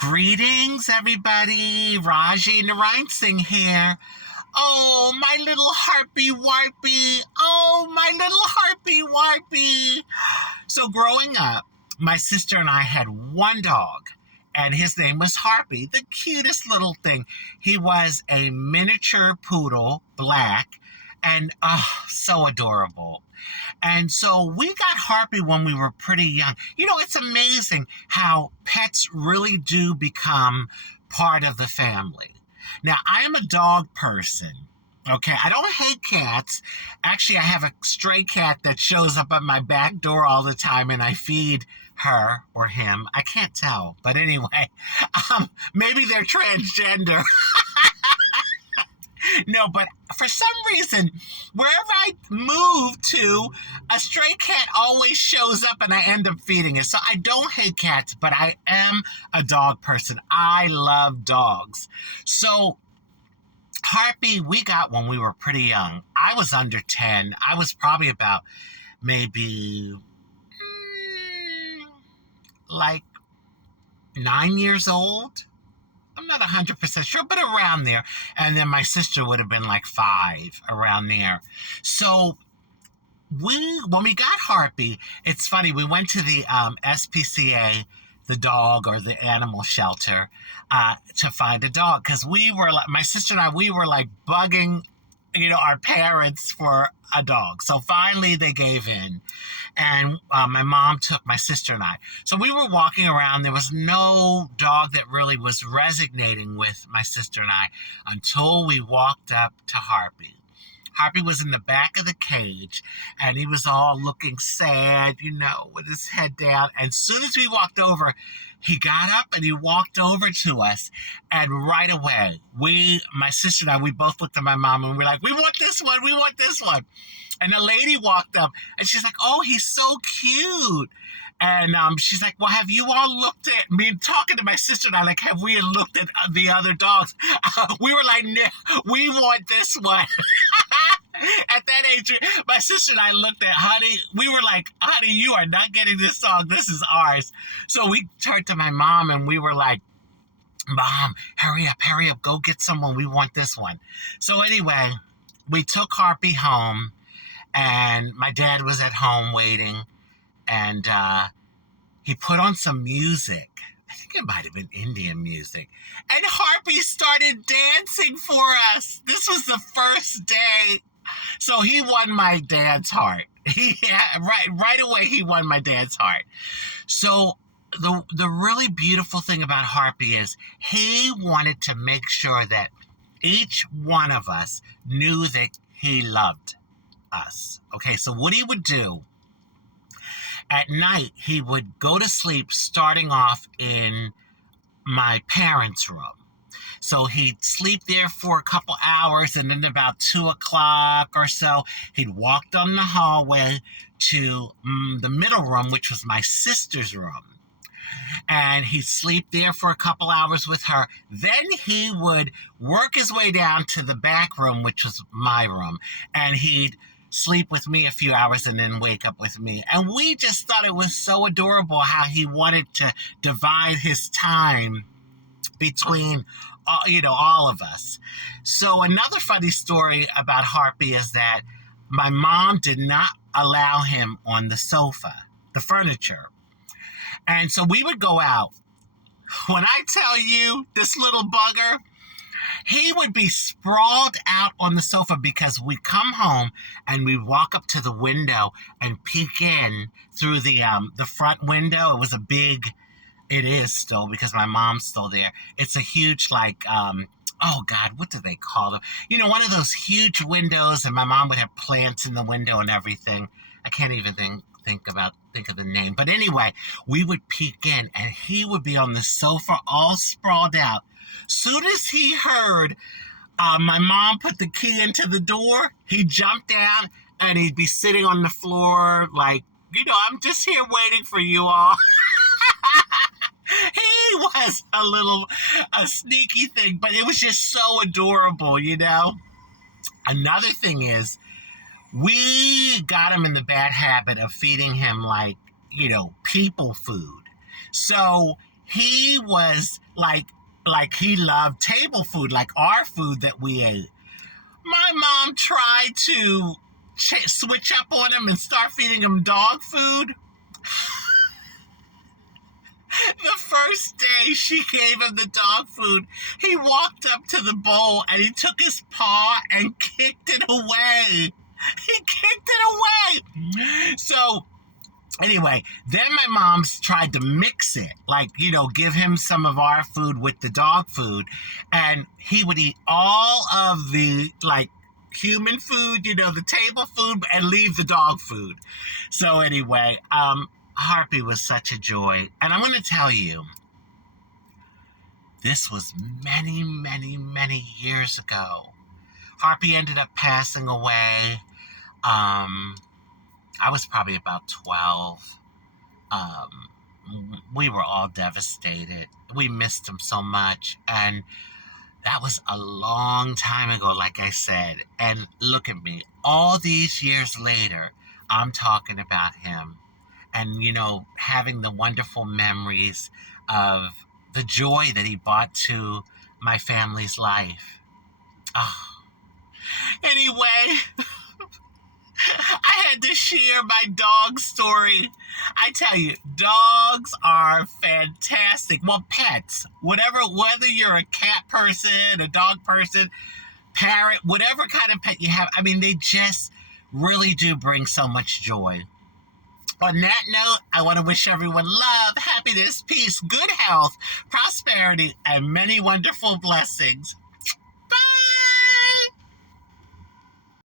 Greetings, everybody. Rajee Narinesingh here. Oh, my little harpy warpy. Oh, my little harpy warpy. So growing up, my sister and I had one dog, and his name was Harpy, the cutest little thing. He was a miniature poodle, black, and so adorable. And so we got Harpy when we were pretty young. You know, it's amazing how pets really do become part of the family. Now, I am a dog person. Okay, I don't hate cats. Actually, I have a stray cat that shows up at my back door all the time, and I feed her or him. I can't tell. But anyway, maybe they're transgender. No, but for some reason, wherever I move to, a stray cat always shows up and I end up feeding it. So I don't hate cats, but I am a dog person. I love dogs. So Harpy, we got when we were pretty young. I was under 10. I was probably about maybe like 9 years old. I'm not 100% sure, but around there. And then my sister would have been like 5, around there. So when we got Harpy, it's funny, we went to the SPCA, the dog or the animal shelter, to find a dog. Because we were like, my sister and I, we were like bugging, our parents for a dog. So finally they gave in. And my mom took my sister and I. So we were walking around. There was no dog that really was resonating with my sister and I until we walked up to Harpy. Harpy was in the back of the cage, and he was all looking sad, with his head down. And as soon as we walked over, he got up and he walked over to us. And right away, my sister and I, we both looked at my mom and we're like, we want this one, we want this one. And a lady walked up and she's like, oh, he's so cute. And she's like, well, have you all looked at me? Talking to my sister and I, like, have we looked at the other dogs? We were like, no, we want this one. At that age, my sister and I looked at Honey. We were like, honey, you are not getting this dog. This is ours. So we turned to my mom and we were like, Mom, hurry up, go get someone. We want this one. So anyway, we took Harpy home, and my dad was at home waiting, and he put on some music. I think it might have been Indian music. And Harpy started dancing for us. This was the first day. So he won my dad's heart. Right away, he won my dad's heart. So the really beautiful thing about Harpy is he wanted to make sure that each one of us knew that he loved us. Okay, so what he would do, at night, he would go to sleep starting off in my parents' room. So he'd sleep there for a couple hours, and then about 2 o'clock or so, he'd walk down the hallway to the middle room, which was my sister's room. And he'd sleep there for a couple hours with her. Then he would work his way down to the back room, which was my room, and he'd sleep with me a few hours and then wake up with me. And we just thought it was so adorable how he wanted to divide his time between all of us. So another funny story about Harpy is that my mom did not allow him on the sofa, the furniture. And so we would go out. When I tell you, this little bugger, he would be sprawled out on the sofa because we come home and we walk up to the window and peek in through the front window. It is still, because my mom's still there. It's a huge, oh God, what do they call them? One of those huge windows, and my mom would have plants in the window and everything. I can't even think of the name. But anyway, we would peek in and he would be on the sofa all sprawled out. Soon as he heard my mom put the key into the door, he jumped down and he'd be sitting on the floor like, I'm just here waiting for you all. He was a sneaky thing, but it was just so adorable, Another thing is, we got him in the bad habit of feeding him people food. So he was like he loved table food, like our food that we ate. My mom tried to switch up on him and start feeding him dog food. The first day she gave him the dog food, he walked up to the bowl and he took his paw and kicked it away. He kicked it away. So anyway, then my mom's tried to mix it, like, give him some of our food with the dog food, and he would eat all of the, human food, the table food, and leave the dog food. So anyway, Harpy was such a joy. And I'm going to tell you, this was many, many, many years ago. Harpy ended up passing away. I was probably about 12. We were all devastated. We missed him so much. And that was a long time ago, like I said. And look at me. All these years later, I'm talking about him. And, having the wonderful memories of the joy that he brought to my family's life. Oh. Anyway, I had to share my dog story. I tell you, dogs are fantastic. Well, pets, whether you're a cat person, a dog person, parrot, whatever kind of pet you have, they just really do bring so much joy. On that note, I want to wish everyone love, happiness, peace, good health, prosperity, and many wonderful blessings.